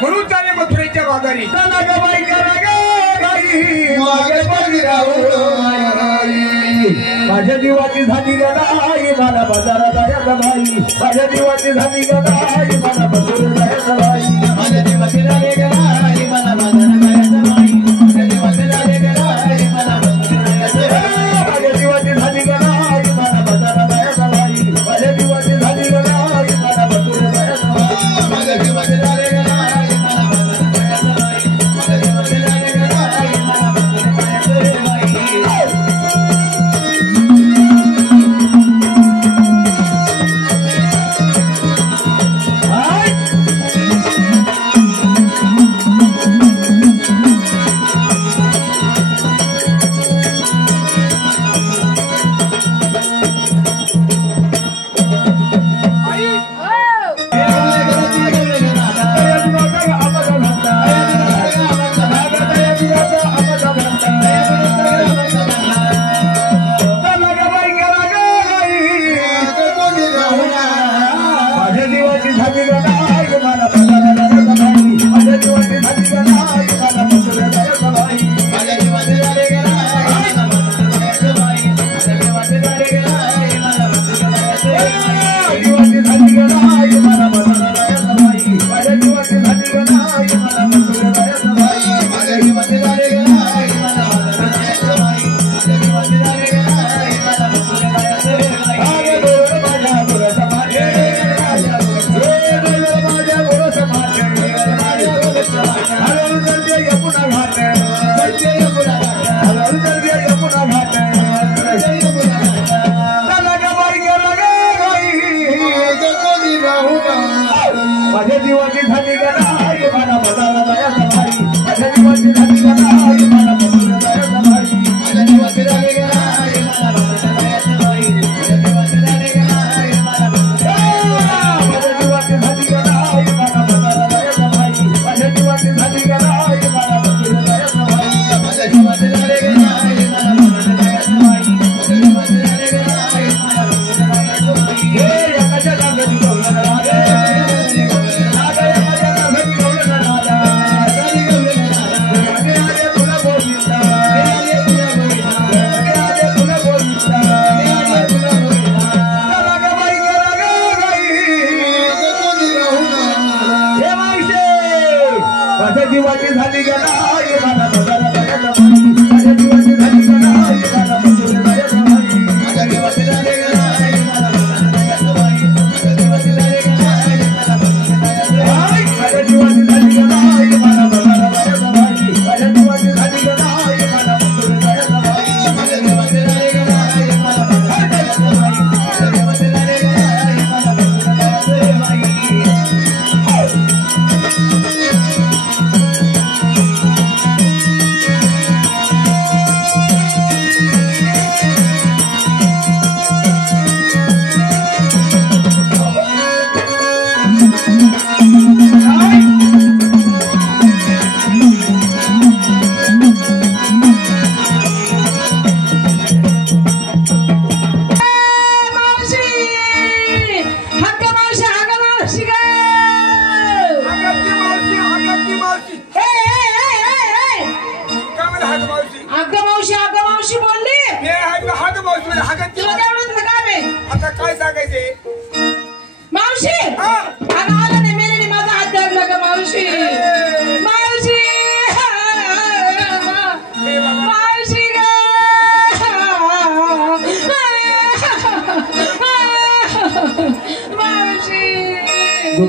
म्हणून त्याने मथुरेच्या बाजारी माझ्या जीवाची झाली गदाई मला बाजारात जायचा बाई माझ्या जीवाची झाली गदाई मला बाजारात जायचा बाई माझ्या जीवाची झाली गदाई मला बाजारात जायचा बाई माझ्या जीवाची झाली गदाई मला बाजारात जायचा बाई माझ्या जीवाची झाली गदाई मला बाजारात जायचा बाई माझ्या जीवाची झाली गदाई मला बाजारात जायचा बाई माझ्या जीवाची झाली माझ्या जीवाची झाली गदाई मला बाजारात जायचा बाई माझ्या जीवाची झाली गदाई मला बाजारात जायचा बाई माझ्या जीवाची झाली गदाई मला बाजारात जायचा बाई माझ्या जीवाची झाली गदाई मला माझ्या जीवाची झाली गदाई मला बाजारात जायचा बाई माझ्या जीवाची झाली गदाई मला बाजारात जायचा बाई माझ्या जीवाची झाली गदाई मला बाजारात जायचा बाई माझ्या जीवाची झाली गदाई मला बाजारात जायचा बाई हे एकाच्या जागेत बोलणार जीवाची झाली गदाई मला बाजारात जायचा बाई माझ्या जीवाची झाली गदाई मला बाजारात जायचा बाई माझ्या जीवाची झाली गदाई मला बाजारात जायचा बाई माझ्या जीवाची झाली गदाई मला बाजारात जायचा बाई माझ्या जीवाची झाली गदाई मला बाजारात जायचा बाई माझ्या जीवाची झाली गदाई मला बाजारात जायचा बाई माझ्या जीवाची झाली गदाई मला बाजारात जायचा बाई माझ्या जीवाची झाली गदाई मला बाजारात जायचा बाई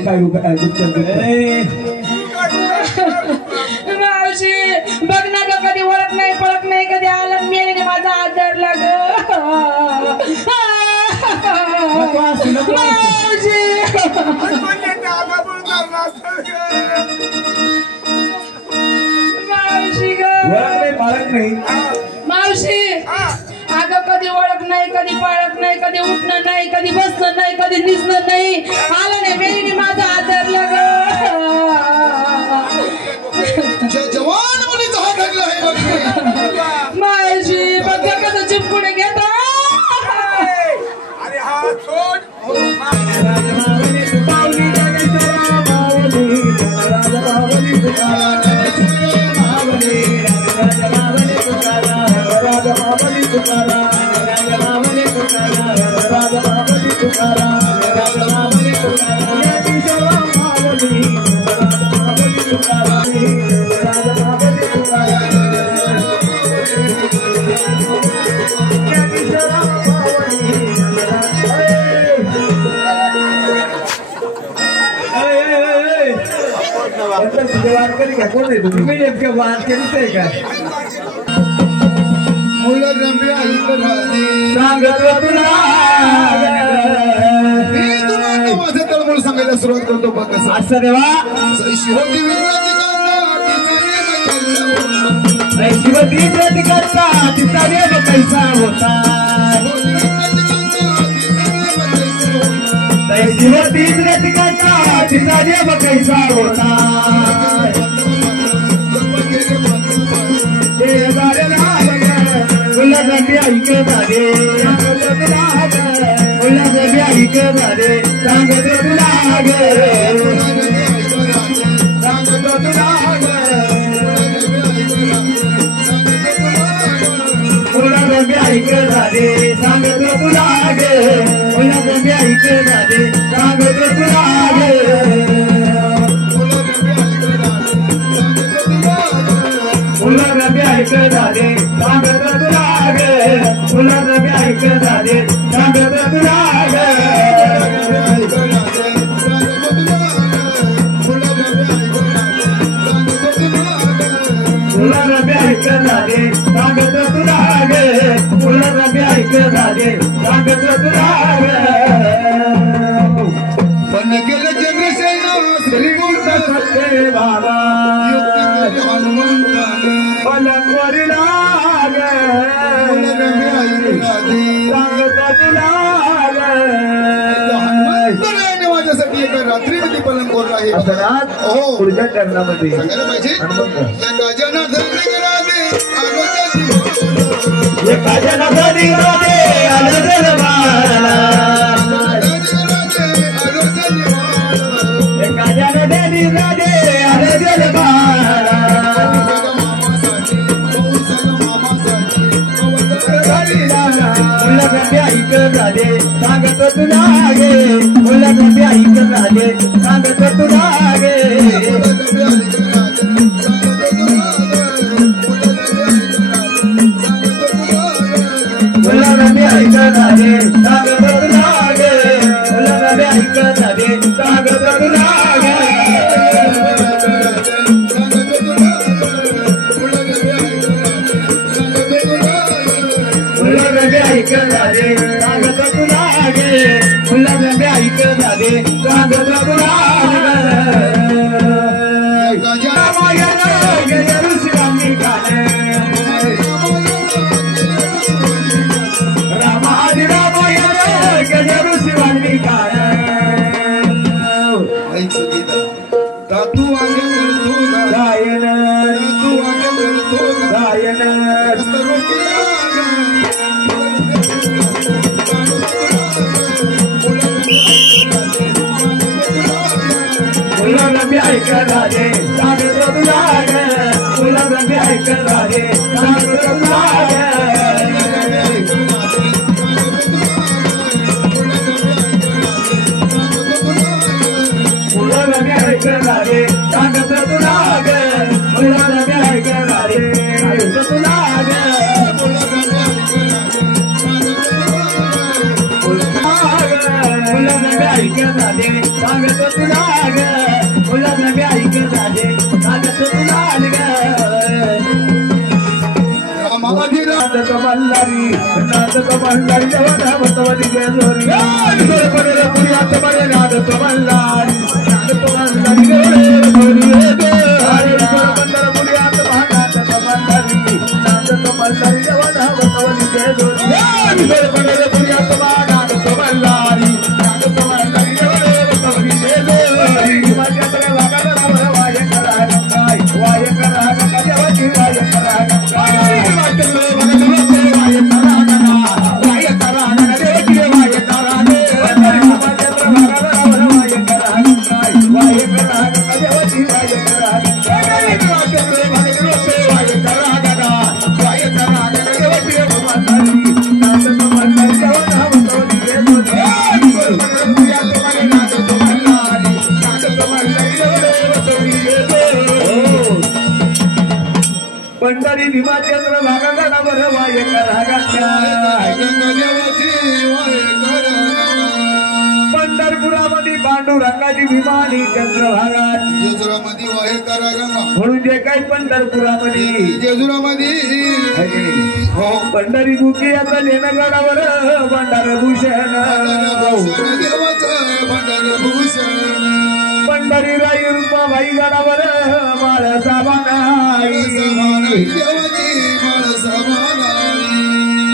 काय मावशी बघ ना ग कधी ओळख नाही पळत नाही कधी आलं मेलेने माझा हात धरला ग मावशी मावशी ग पाळत नाही मावशी अगं कधी ओळख नाही कधी पाळत नाही कधी उठणं नाही कधी बसणं नाही कधी दिसणं नाही आलं नाही मेलीने माझा हात धरला ग जवान मुलीचा हात धरला आहे बघ मावशी बघ कसं चिपकून घेतो अरे हा सोड तुम्ही नेमकं बात केलीच आहे का मुलं रम्य ऐकत राहते सांगत तुला मी तुम्हाला माझं तळमळ सांगायला सुरुवात करतो बघ कसं असं देवा सैशी होती विंगराची शिवती करता तिचा देव कैसा होता शिवती करता तिचा देव कैसा होता उल्हासबी ऐक झाले उल्हासबी ऐक झाले सांगत तुला सांगत तुला उल्हासबी ऐक झाले सांगत तुला उल्हासबी ऐक झाले सांगत तुला उल्हासबी ऐक झाले सांगत तुला उल्हासबी ऐक झाले सांगत तुला उल्हासबी ऐक झाले सांगत तुला उल्हासबी ऐक झाले सांगत तुला पण केलं चंद्रसेन श्रीमंत सत्य बाबा युक्ती केली हनुमंताने पलंगवरी लाग मुलं रम्य ऐकत राहते सांगत तुला हनुमंताने माझ्यासाठी एका रात्रीमध्ये पलंगवर आहे हो पुढच्या टर्नामध्ये सांगायला पाहिजे या गजानन धरणे आरोग्याची ऐक झाले सांगत तुला गे मुलांमध्ये ऐक झाले सांगत तुला गे मुलांमध्ये ऐक झाले सांगत तुला गे मुलांमध्ये ऐक झाले सांगत तुला गे ऐक झाले सांगत तुला गे मुलांमध्ये ऐक झाले सांगत तुला रामादी रामायण गजरू शिवांनी काय तू आगे करतो गायन तू आगे करतो गायन मुलांमध्ये ऐक झाले सांगत तुला गे मुलांमध्ये ऐक झाले सांगत तुला मुलांमध्ये ऐक झाले सांगत तुला गे मुलांमध्ये ऐक झाले सांगत तुला गे मुलांमध्ये ऐक झाले सांगत तुला बी ऐक झाले नाचतो तुला नाचतो मल्हारी नाचतो मल्हारी जेव्हा धावतवली गेलोरी पुण्यात बरे नाचतो मल्हारी नाचतो मल्हारी पुण्यात नाचतो मल्हारी नाचतो मल्हारी जेव्हा धावतवली गेलोरी पुण्यात नाचतो मल्हारी नाचतो मल्हारी जेव्हा धावतवली गेलोरी माझ्या तरे वागाला वाय करा काय वाय करा का देवाची वाय करा काय पंढरी भीमाचंद्र भागाला बरं वाय पंढरपुरामध्ये पांडुरंगाची भीमानी चंद्रभागात जेजुरामध्ये वाहे करा गंगा म्हणून जे काही पंढरपुरामध्ये जेजुरामध्ये हो पंढरी मुखी आता लेणगडावर भंडारभूषण देवाचं भंडारभूषण पंढरी राई रुक्माबाई गडावर माळ साबानाई देवाची माळसाबानाई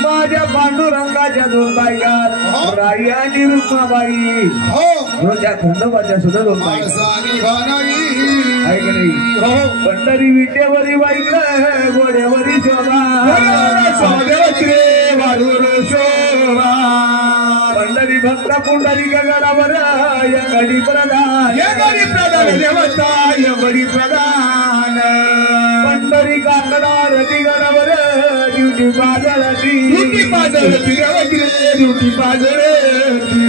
माझ्या पांडुरंगाच्या दोन बायकात राई आणि रुक्माबाई हो त्या खंडोबाच्या सुद्धा दोन बायका माळसानी भानाई ऐक नाही हो पंढरी विटेवरी बाईक गोड्यावरी शोभा शोभा पंढरी भक्त पुंडरी गडावर या गडी प्रधान देवता या गडी प्रधान पंढरी काकडा रती गडावर ड्युटी पाजळती ड्युटी पाजळती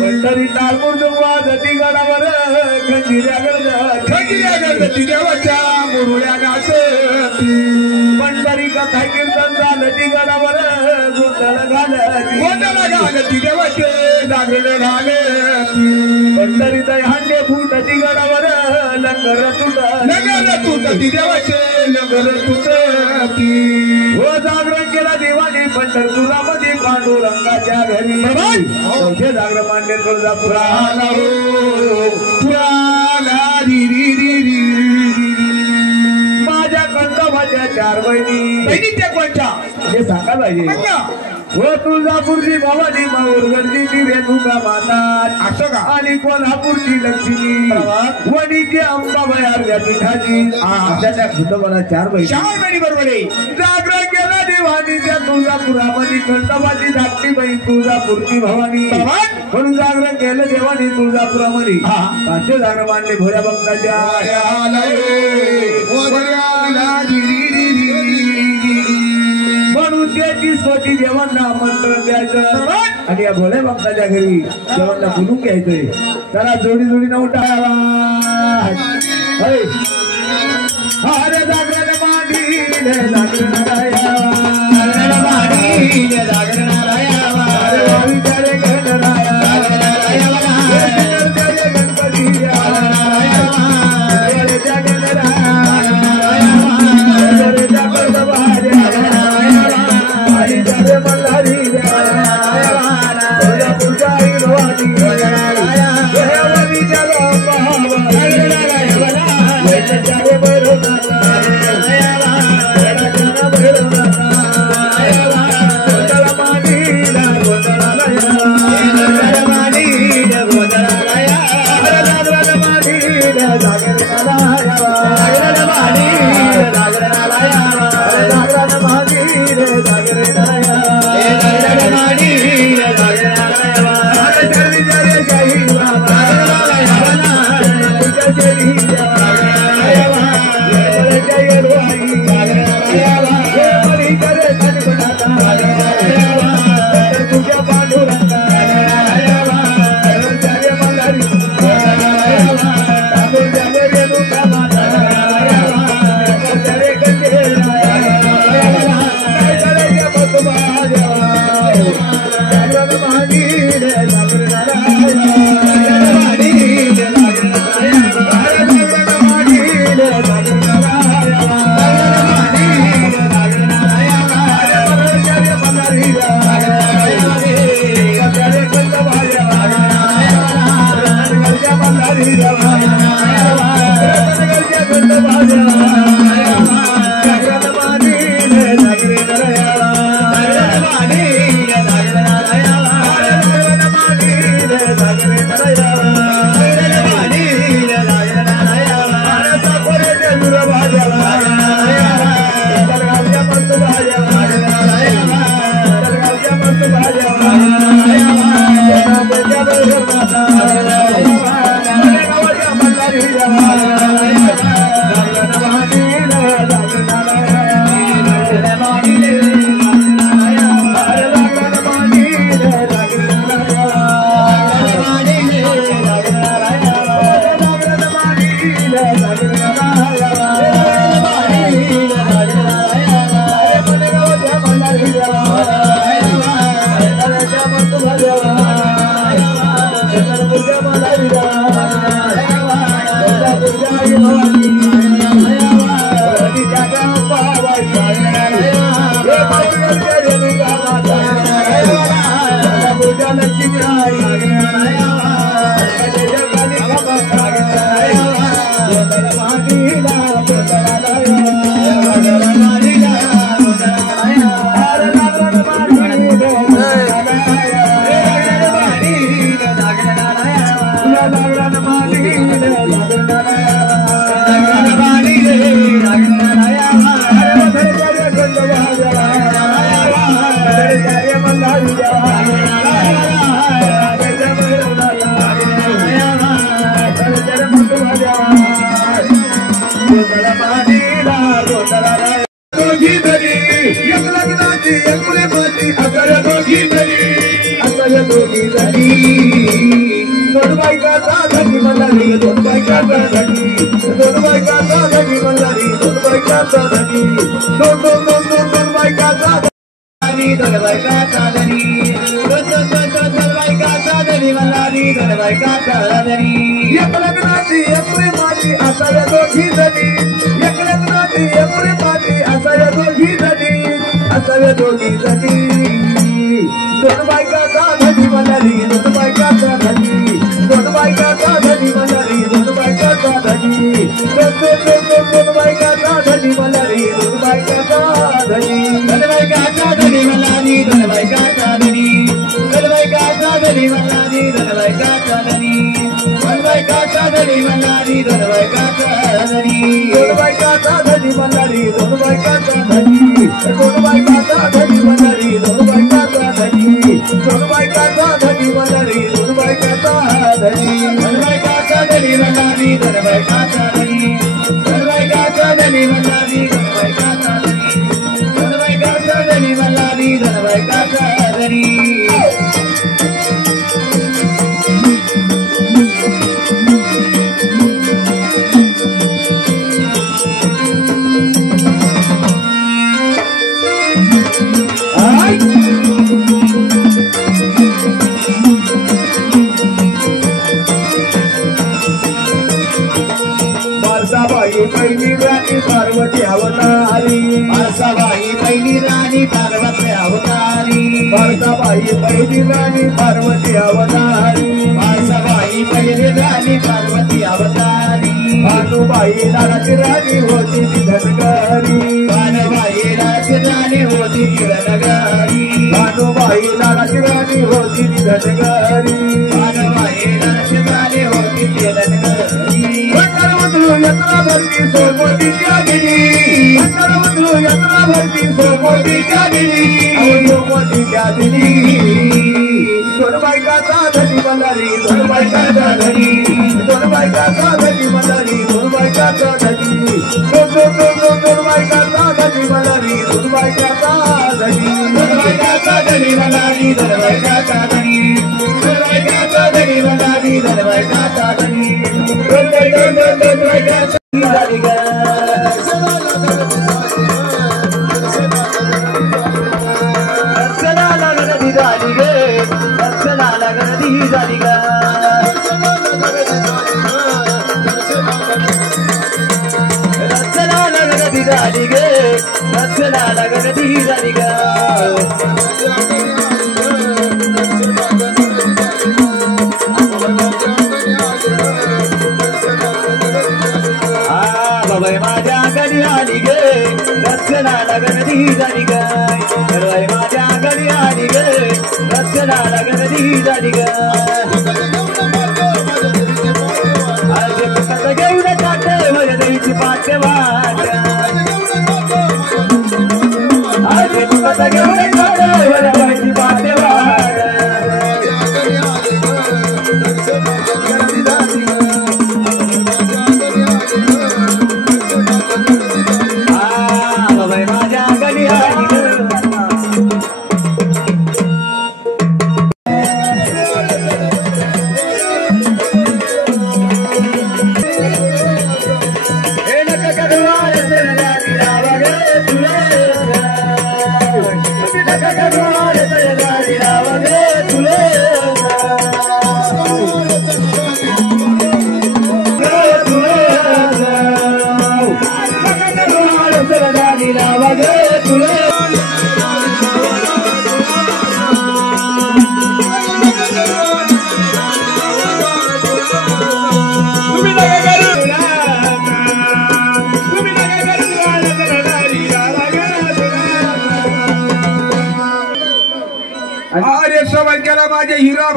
पंढरी तालमुर्द वाजती गडावर खंजिऱ्या गडती देवाच्या मुरुळ्या गाजती पंढरी कथा कीर्तन झालती गडावर गोंधळ घालती देवाचे जागरण घालती पंढरी हांडे फुटती गडावर लंगर तुटती देवाचे लंगर तुटती हो जागरण केला देवाने पंढरपुरामध्ये पांडुरंगाच्या घरी चौथे जागरण मांडले तुळजापुराला माझ्या खंडोबाच्या चार बहिणी त्या कोणत्या हे सांगा पाहिजे हो तुळजापूरची भवानी माऊरगडची रेणुका माता असं का आणि कोल्हापूरची लक्ष्मी वणीची अंबाबाई अर्ध्या पिठाची त्या खंडोबाला चार बहिणी बरोबर आहे जागरण केला देवानी त्या तुळजापुरामध्ये खंडोबाची धाकटी बहीण तुळजापूरची भवानी म्हणून जागरण केलं देवानी तुळजापुरामध्ये पाचशे जागरण मांडले भोळ्या भक्ताच्या म्हणून 33 कोटी देवांना आमंत्रण द्यायचं आणि या भोळ्या भक्ताच्या घरी देवांना बोलून घ्यायचंय त्याला जोडी जोडीनं उठावा हर जागरण मांडीले जागरण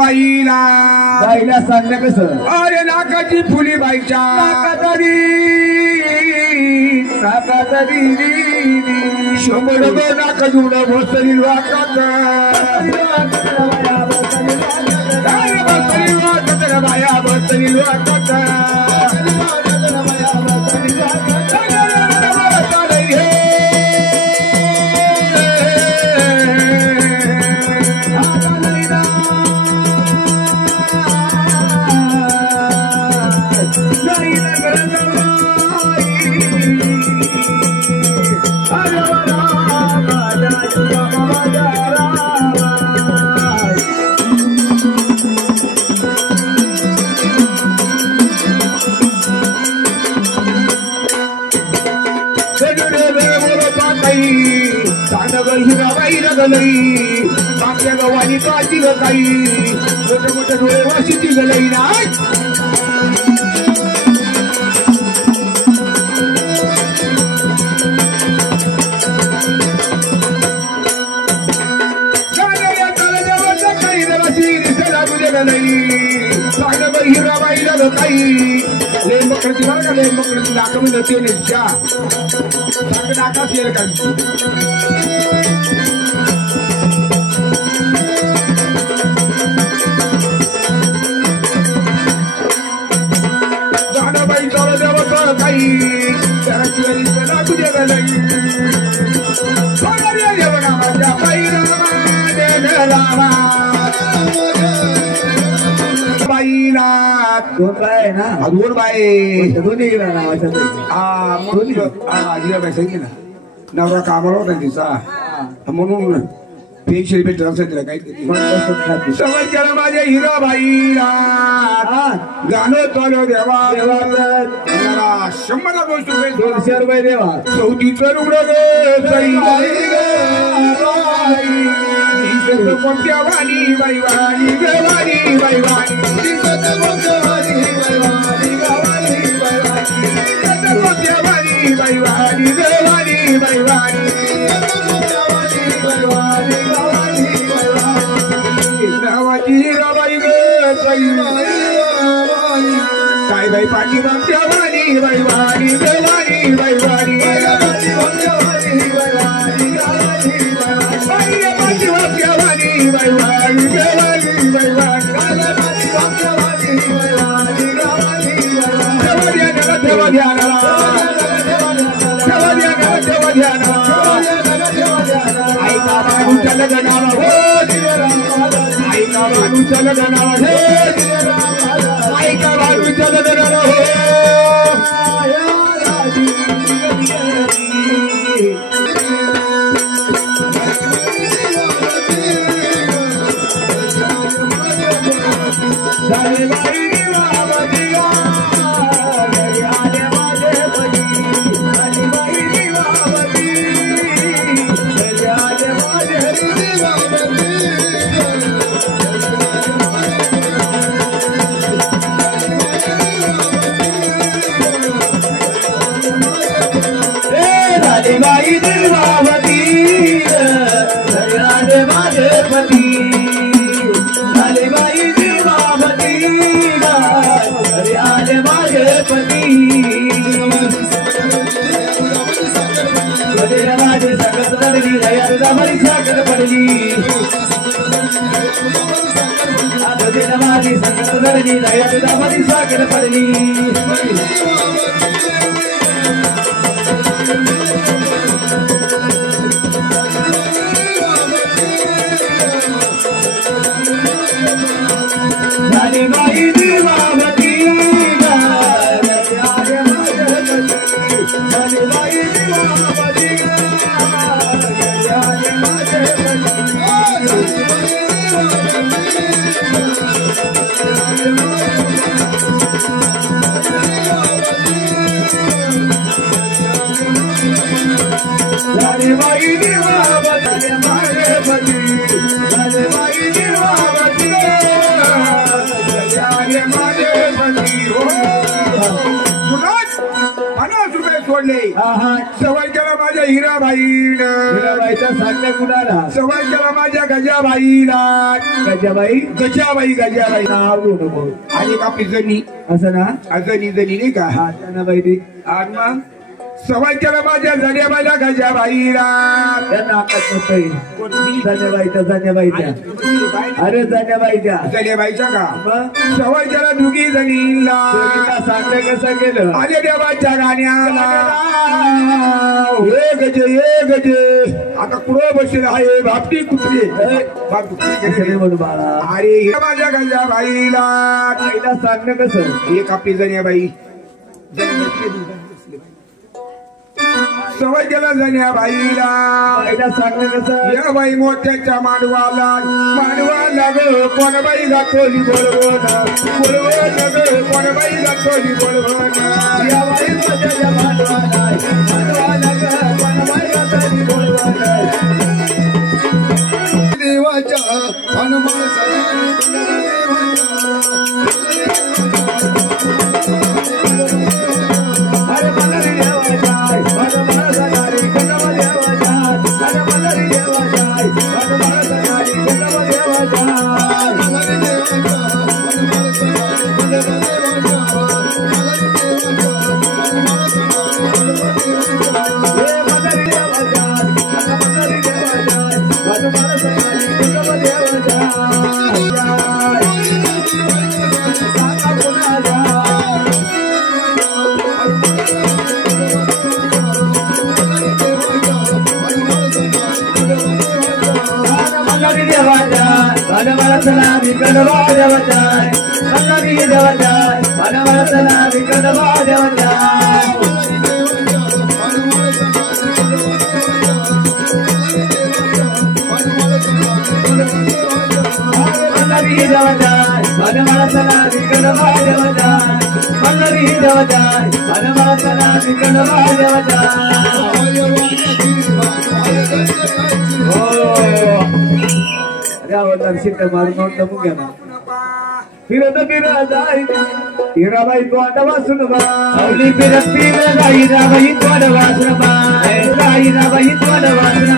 बाईला बाईला सांगणं कसं अरे नाकाची फुली बाईच्या शंभर नाक जुड बसली वाकात बाया बसली वाकात हिराबाई रगलई आपल्या गव्हाणी काळजी ग काही मोठे मोठे डोळे वाशी ती गलई ना हिराबाई रग काही ले मकरची बरं का ले मकरची लाख मिळते नेच्या साखर आकाश येईल का दोन बाय आहे ना दोन बाई दोन्ही नावाच्या आजीला बाई सांगितली ना नवरा कामाला होता तिचा म्हणून पेन्शन भेटत असं तिला काही समज केलं माझ्या हिराबाईला गाणं चालू देवा 100 गोष्ट 200 रुपये देवा चौथीचं रुग्ण कोणत्या वाणी बाई वाणी गवाणी बाई वाणी कोणत्या वाणी बाई वाणी गवाणी बाई वाणी नावाची हिराबाई काय बाई पाठी मागच्या वाणी बाई वाणी गवाणी बाई वाणी सोडले हा हा सवाल केला माझ्या हिराबाईनं हिराबाईचा सांगण्या कुणाला सवाल केला माझ्या गजाबाईला गजाबाई गजाबाई नाव घेऊ नको आणि आपली जणी असं ना जणी नाही का हा त्यांना बाई आणि मग सवाल केला माझ्या जण्याबाईला गजाबाईला त्यांना आकाश नसतोय जाण्याबाईच्या अरे जाण्याबाईच्या जण्याबाईचा का मग सवाल केला दुगी जणीला सांगलं कसं केलं आले देवाच्या गाण्याला ये गजे आता कुठं बसेल आहे भापटी कुत्री म्हणून बाळा अरे हे माझ्या गजाबाईला आईला सांगणं कसं एक आपली जण्याबाई सवय केला जण्याबाईला आईला सांगणं कसं या बाई मोत्याच्या मांडवाला ग कोणबाई गाठोली बोलवण ग कोणबाई गाठोली बोलवण या बाई मोत्याच्या मांडवाला ग कोणबाई गाठोली बोलवण देवाच्या हनुमान सदानी अरे मलारी देवाजाय हनुमान सदानी कदम देवाजाय अरे मलारी देवाजाय हनुमान सदानी कदम देवाजाय हे मलारी देवाजाय मलारी देवाजाय हनुमान सदानी कदम देवाजाय सांगा कोणाला मल्लारी देवाजाय हनुमान सदानी कदम देवाजाय मल्लारी देवाजाय हनुमान सदानी कदम देवाजाय मल्लारी देवाजाय हनुमान सदानी कदम देवाजाय मल्लारी देवाजाय हनुमान सदानी कदम देवाजाय दर्शित मारून नोंद घ्या ना फिरत जाई हिराबाई तोंड वासून बाई फिरत जाई हिराबाई तोंड वासून बाई हिराबाई तोंड वासून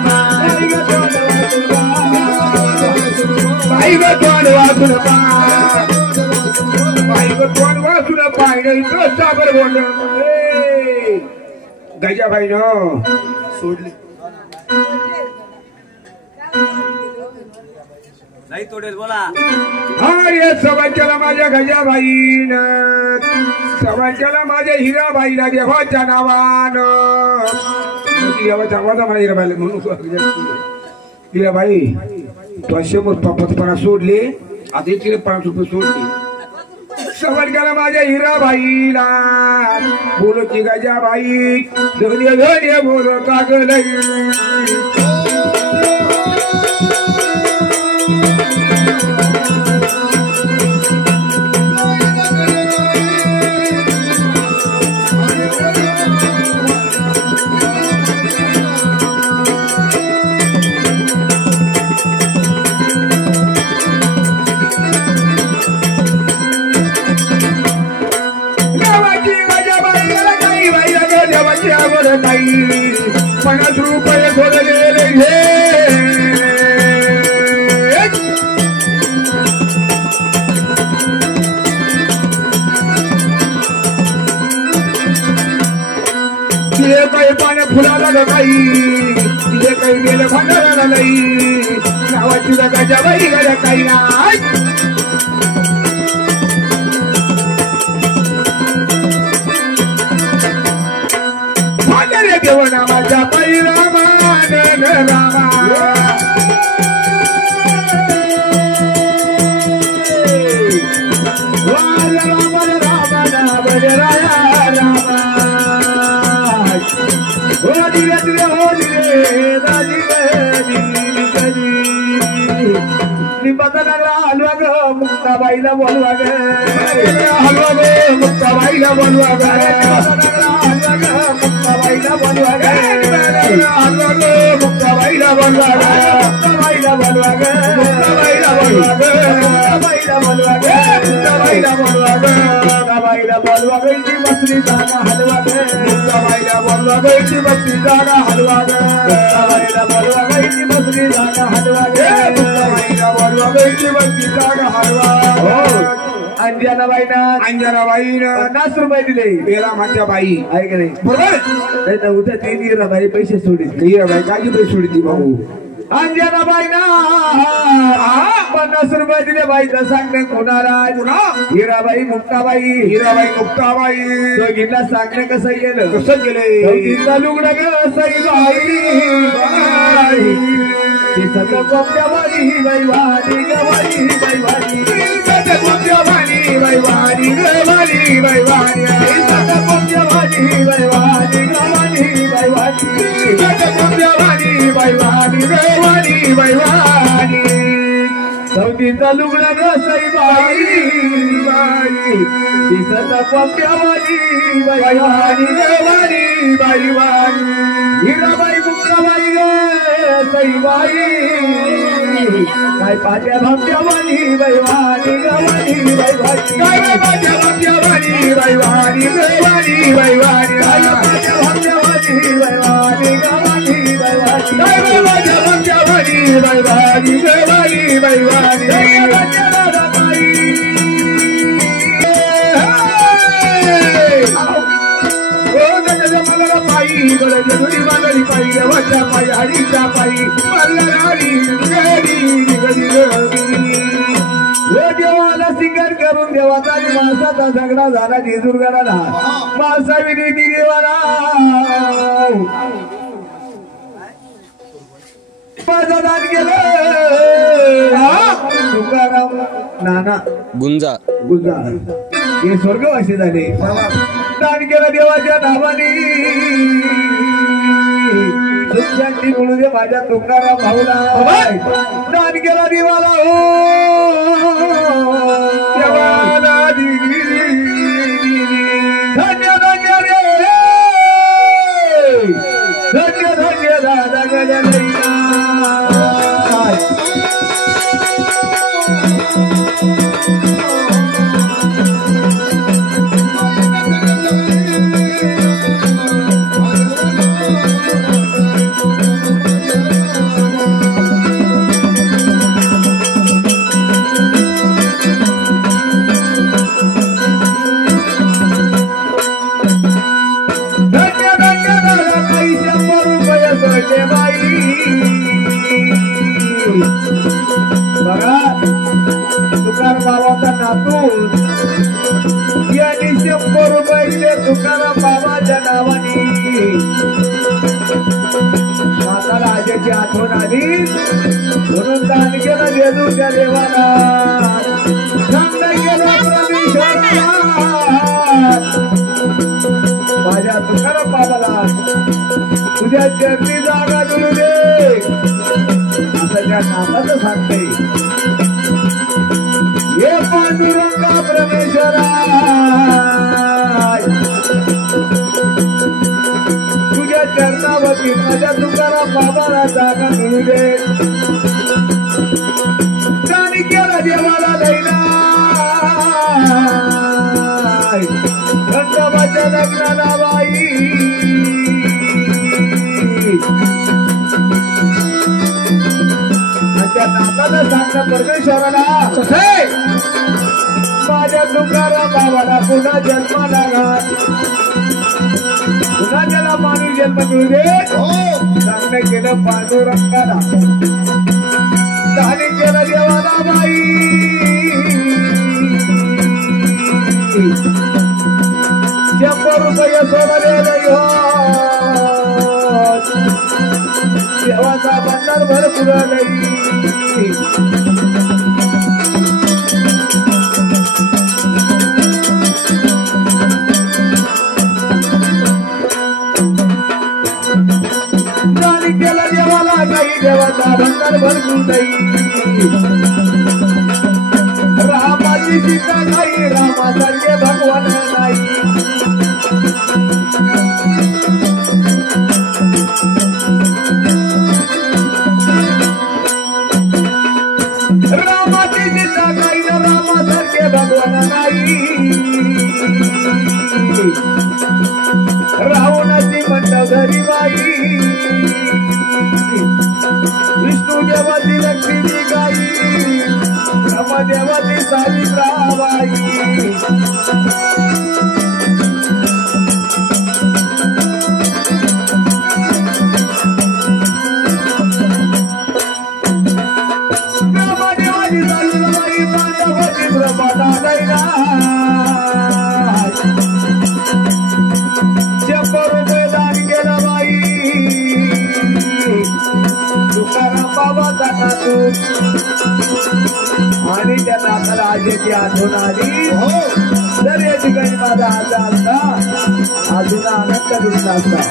बाई ग तोंड वासून बाई ग तोंड वासून पाहिलं इथं साबर बोल गजाबाई न सोडली नाही तोडेल बोला अरे सवाल केला माझ्या गजाबाईनं सवाल केला माझ्या हिराबाईला देवाच्या नावानं देवाच्या आवाजा मला हिराबाईला म्हणून हिराबाई तो 100 सोडले आता 50 रुपये सोडले सवाल केला माझ्या हिराबाईला बोलती गजाबाई धन्य बोल कागल नाही 50 रुपये सोडलेले घे तिथे काही पाण्या फुलाला काही तिथे काही गेलं भांडाराला नाही नावाची गजाबाई गजा काही नाही देव नामाच्या पायी रामा रामा राम राम राया रामा हो दिले हो दिले दादी कधी निबंधनाला हलवा ग मुक्ताबाईला बोलवा ग हलवा ग मुक्ताबाईला बोलवा ग मुक्ताबाईला बोलवा ग हलवा ग मुक्ताबाईला बोलवा ग मुक्ताबाईला बोलवा ग मुक्ताबाईला बोलवा ग मुक्ताबाईला बोलवा ग मुक्ताबाईला बोलवा ग मुक्ताबाईला बोलवा ग बसली जागा हलवा ग मुक्ताबाईला बोलवा गायची बसली जागा हलवा ग मुक्ताबाईला बोलवा गायची बसली जागा हलवा ग मुक्ताबाईला बोलवा गायची बसली जागा हलवा अंजनाबाईना अंजनाबाईनं 50 रुपये दिले पेला माझ्या बाई आहे का नाही बरोबर नाही तर उद्या ते हिराबाई पैसे सोडित हिराबाई काजी पैसे सोडती भाऊ अंजनाबाईना 50 रुपये दिले बाईचं सांगणं कोणाला पुन्हा हिराबाई मुक्ताबाई हिराबाई मुक्ताबाई दोघींना सांगणं कसं गेलं कसं गेले दोघींना लुगडं गेलं सई बाई ती सगळं कोपऱ्यावाली ही बाई वाली गवाली ही बाई वाली कोपऱ्यावाली बाई वाली गवाली बाई वाली सगळं कोपऱ्यावाली ही बाई वाली गवाली ही बाई वाली कोपऱ्यावाली बाई वाली गवाली बाई वाली चौथीचा लुगडा ग सई बाई ती सगळं कोपऱ्यावाली बाई वाली गवाली बाई वाली हिराबाई मुक्ताबाई ग सई बाई काय पाट्या भामट्यावाली बाई वाली गवाली बाई वाली काय माझ्या भाग्यवाली बाई वाली गवाली बाई वाली पाट्या भामट्यावाली बाई वाली गवाली बाई वाली काय माझ्या भाग्यवाली बाई वाली गवाली बाई वाली मला पायी गळी मागली पायी देवाच्या पायी हरीच्या पायी देवाला सिंगर करून देवाचा आणि माणसाचा झगडा झाला जेजुरगडाला माणसा विनंती देवाला माझं दान केलं तुकाराम नाना गुंजा गुलजार हे स्वर्गवासी झाले दान केलं देवाच्या नावाने सुख शांती मिळू दे माझ्या तुकाराम भाऊला दान केला देवाला देवाला धन्य धन्य रे धन्य धन्य दादा गजनैया बघा तुकाराम बाबाचा नातू यांनी 100 रुपये दिले तुकाराम बाबाच्या नावाने माताला आजीची आठवण आली म्हणून दान केलं जेजूच्या देवाला चांगलं केलं परमेश्वराला माझ्या तुकाराम बाबाला तुझ्या चरणी जागा दिलू दे असं त्या नाताचं सांगते हे पांडुरंगा परमेश्वरा तुझ्या चरणावरती माझ्या तुकाराम बाबाला जागा मिळू दे त्याने केला देवाला लैला खंडोबाच्या लग्नाला बाई त्या नाताला सांगणं परमेश्वराला माझ्या तुकाराम बाबाला पुन्हा जन्माला घाल पुन्हा त्याला मानवी जन्म मिळू दे सांगणं केलं पांडुरंगाला दान केलं देवाला बाई 100 रुपये सोडले देवाचा भंडार भरपूर दान केलं देवाला काही देवाचा भंडार भरपूर रामाची सीता नाही रामासारखे भगवान नाही रामाची सीता नाही रामासारखे भगवान नाही घरी बाई विष्णू देवती लक्ष्मी गाई ब्रह्मदेवती सावित्राबाई ब्रह्मदेवती सावित्राबाई पांडवती ब्रह्मदादैना बाबा आणि त्या नाथाला आजीची आठवण आली तर या ठिकाणी माझा आजा असता आजूला आनंद घेतला असता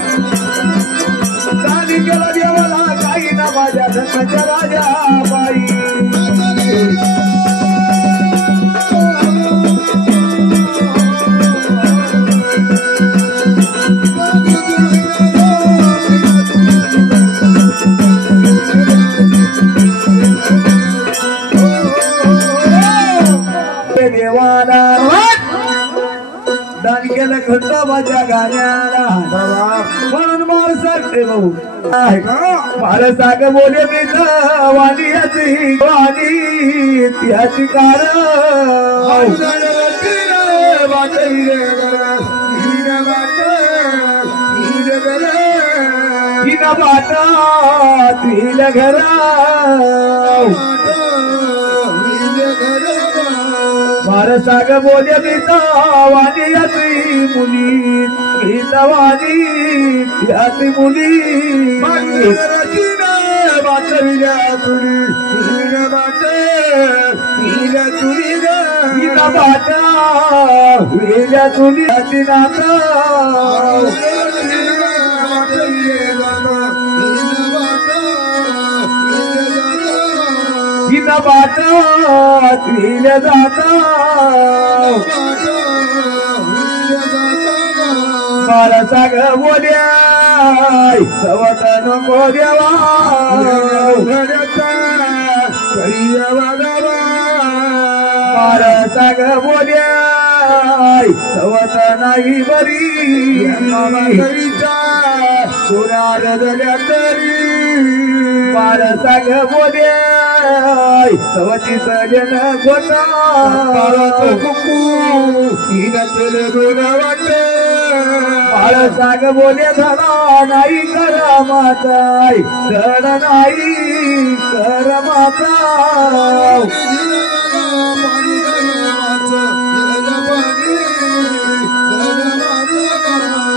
चाली गेला देवाला काही ना माझ्या धर्माच्या राजा बाई देवाला दान केलं खंड माझ्या गाण्याला म्हणून माणसाकडे भाऊ मला साग बोले मी वाणी याची वाणी त्याची कारण बाटा तिल घरा मारा साग बोले मी वाणी याची मुली वाणी याची मुली वाचविल्या तुरी बाटा विल्या तुरी नाता हिना बाटा विल्या जाता मला साग बोल्या सवत नको देवा मला साग बोल्या सवत नाही बरी कुणाल झाल्या तरी मला साग बोल्या सवती सजन गोटा कुकू वाट बाळ साग बोले धडा नाही कर माताय धड नाही कर माता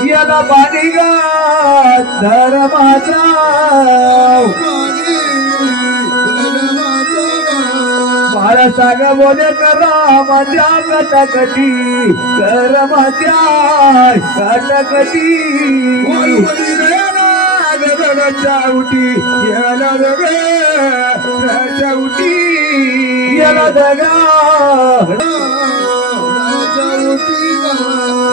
याला पाणी गा धर माता बाळ साग बोले करा माझ्या कटाकटी कर माझ्या कटाकटी चावटी याला चावटी याला दगा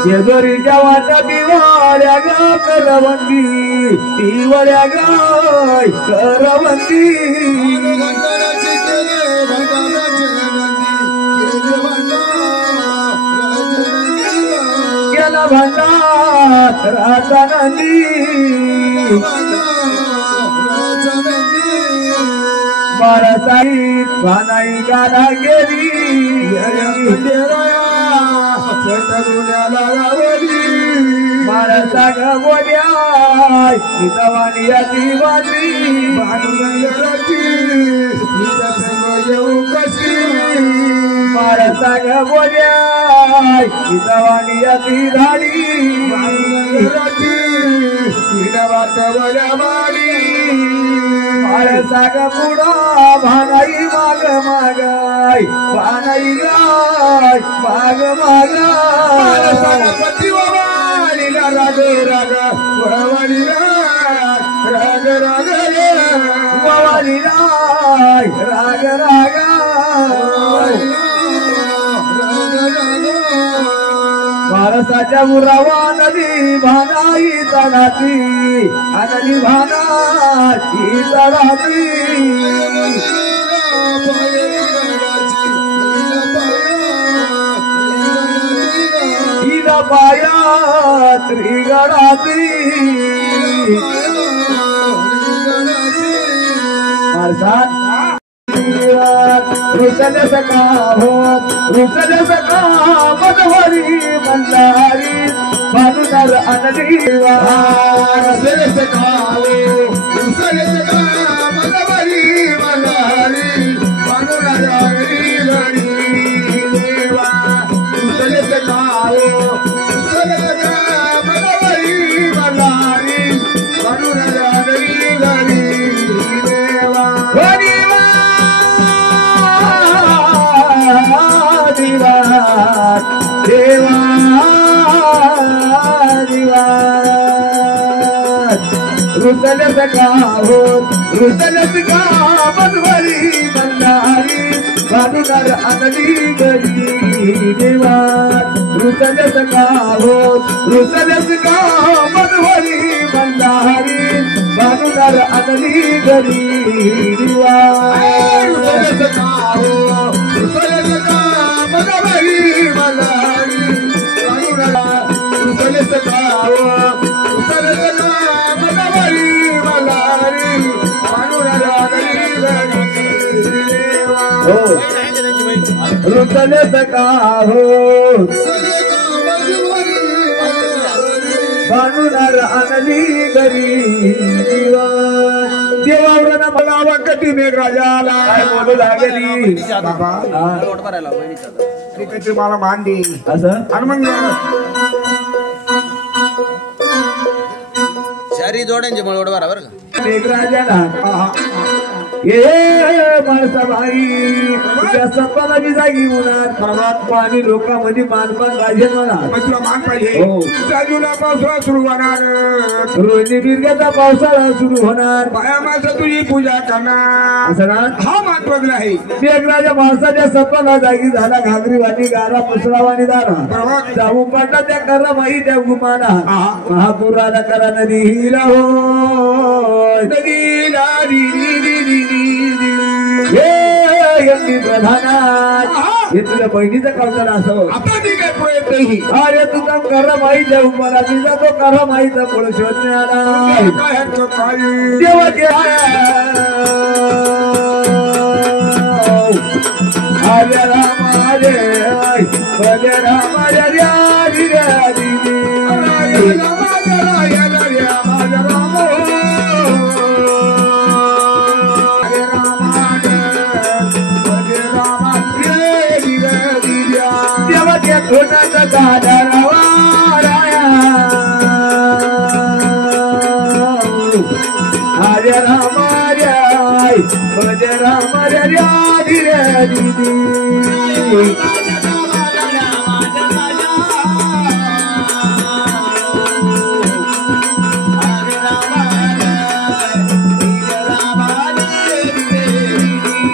जेजोरीच्या वाटा पिवाळ्या ग करवंदी पिवळ्या गाय करवंदी गेला भंडार राजा नंदी बारा साईत भानाई गाडा गेली बारा साग बोल्या वाणी याची बाजरी बारा साग बोल्या वाणी याची धाडी बारा साग पुढा भानाई माग मागाय भानाई गाय माग मागाय राग राग वळवाली राग राग वळवाली राग राग महाराष्ट्राच्या मुरावा नदी भानाई तडाती नदी भानाची तडाती पाया त्रिगणाची रुसल सका हो रुसल सका मधवरी मल्हारी भानुदार अनली रुसल सका हो रुसल सका मधवरी मल्हारी भानुदार अनली देवा रुसल सका हो रुसल सका मधवरी मल्हारी भानुदार अनली देवा देवा रुसल सका हो रुसल सका मधुवरी मल्हारी भानुदार अनली गरी देवा रुसल सका हो रुसल सका मधुवरी मल्हारी भानुदार अनली गरी देवा रुसल सका हो रुसल सका मधुवरी मल्हारी भानुदार रुसल सका हो रुसल सका मधुवरी मल्हारी भानुदार अनली गरी देवा रुसल सका हो भानुदार अनली गरी देवावरना बोलावा कटी मेघराजाला बोलू लागली बाबा कधी मला मान दे असं आणि मग चारी जोड्यांचे मळवड बरोबर का मेघराजाला ये माणसाबाई तुझ्या सत्वाला बी जागी होणार परमात्मा आणि लोकांमध्ये मानपान पाहिजे मला तुला मान पाहिजे हो राजूला पावसाळा सुरू होणार रोहिणी मिरग्याचा पावसाळा सुरू होणार बाया माणसं तुझी पूजा करणार असं ना हा महत्वाचा आहे मेघराजा माणसाच्या सत्वाला जागी झाला घागरीवाणी गारा पुसरावाणी दारा बरोबर जाऊ पडला त्या करा माही त्या गुमाना महापुराला करा नदी हिला हो नदीला यंगी प्रधाना हे तुझ्या बहिणीचं कौतल असं आता ती काय प्रयत्न नाही अरे तुझा करा माही त्या उमाला तिचा तो करा माहीचा पुढे शोधण्याला काय हरकत नाही देवाचे हरे राम हरे हरे राम हरे हरे देवाच्या तोंडाचा दादा राया हरे राम हरे हरे राम हरे हरे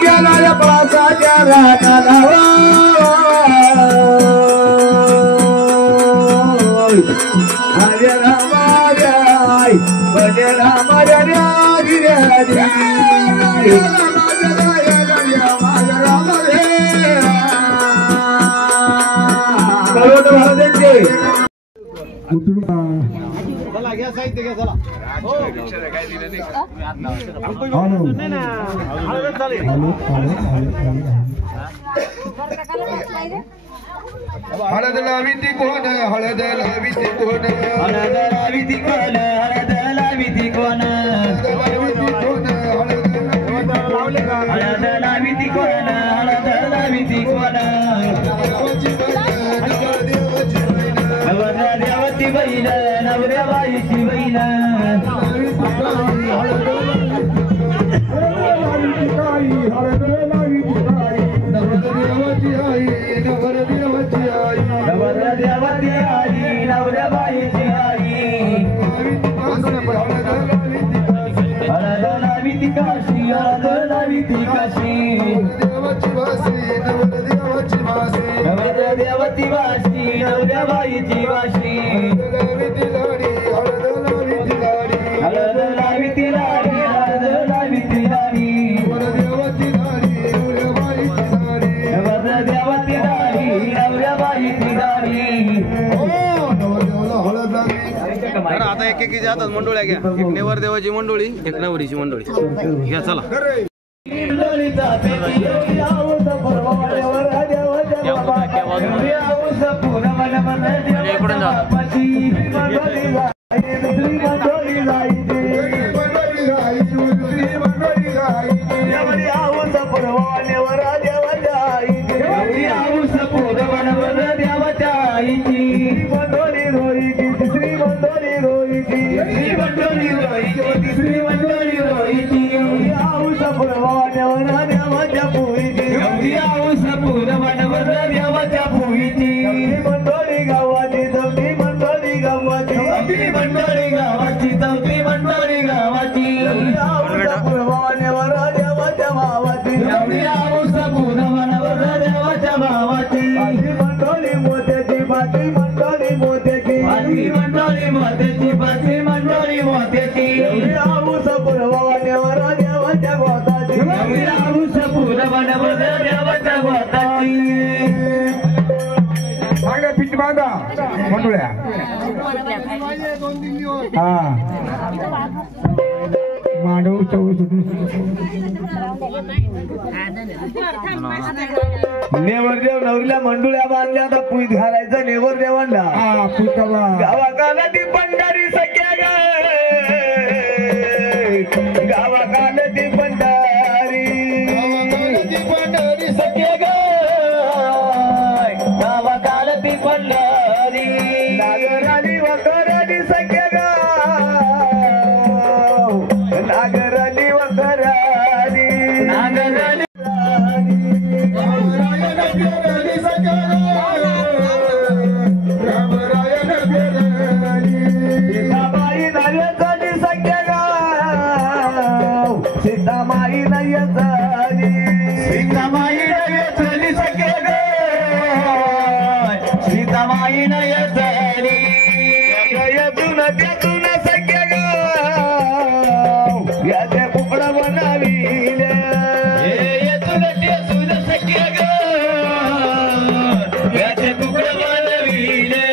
गेला पावसाच्या रानाला हरे राम हरे हरे राम हरे हरे करोड महाराजांचे हळद लाविती कोण हळद लाविती कोण हळद लाविती कोण हळद लाविती कोण हळद लाविती कोण हळद लाविती कोण नवऱ्या देवती बैल नवऱ्या बाईची बैल नवऱ्या देवती आई नवऱ्या बाईची आई हळद लाविती काशी हळद लाविती काशी नवऱ्या देवती वाशी नवऱ्या बाईची वाशी हळद लाविती लाडी हळद लाविती लाडी बरं आता एक एकीच्या हातात मंडोळ्या घ्या. एक नेवरदेवाची मंडोळी, एक नवरीची मंडोळी घ्या. चला इकडून जा. पीठ बांधा मंडोळ्या. हा मांडव नेवरदेव नवरीला मंडुळ्या बांधल्या आता पुईत घालायचं नेवरदेवांना. हा पुतला गावाकाला ती पंढरी सख्या ग, गावाकाला ती पंढरी सख्या ग, गावाकाला ती पंढरी नागराली वखराली सख्या ग, नागराली वखराली नागराली सीतामाई नयचली सख्या गाव, सीतामाई नयचली, सीतामाई नयचली सख्या गाव, सीतामाई नयचली, यातून त्यातून सख्या गाव, याचे कुकडा बनविले, यातून त्यातून सख्या गाव, याचे कुकडा बनविले,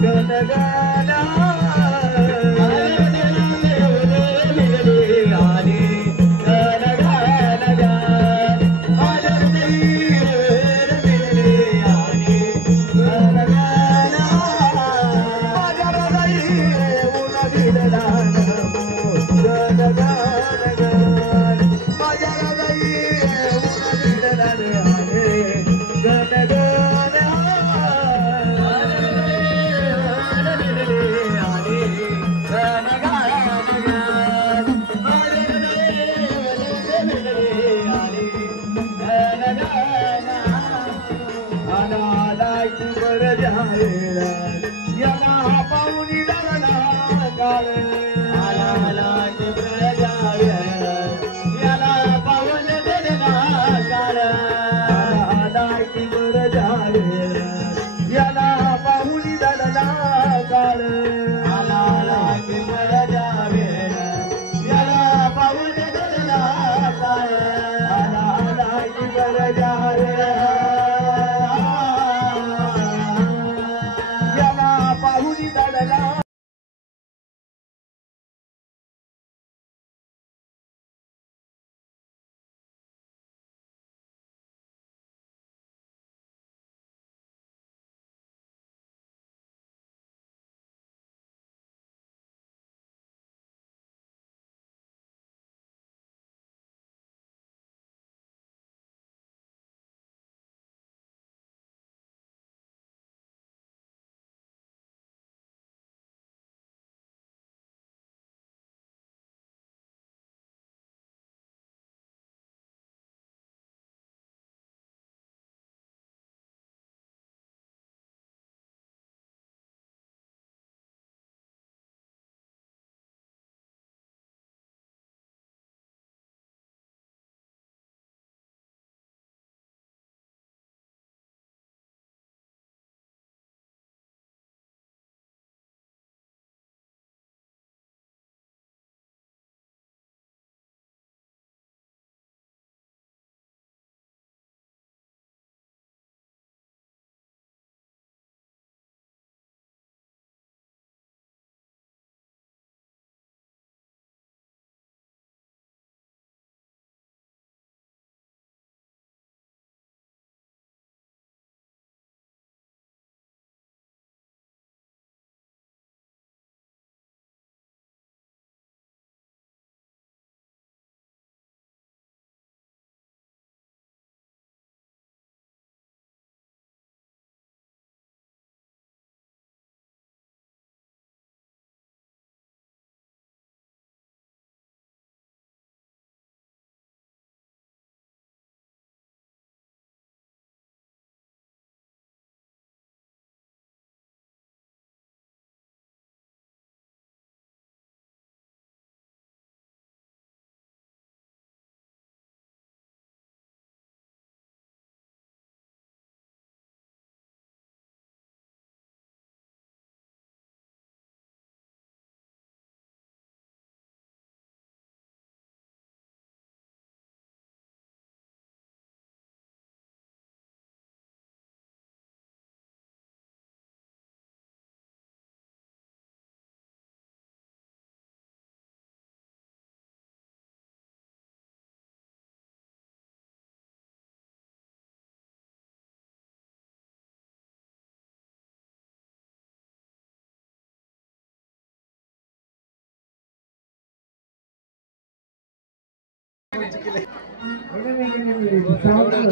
गण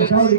सावडी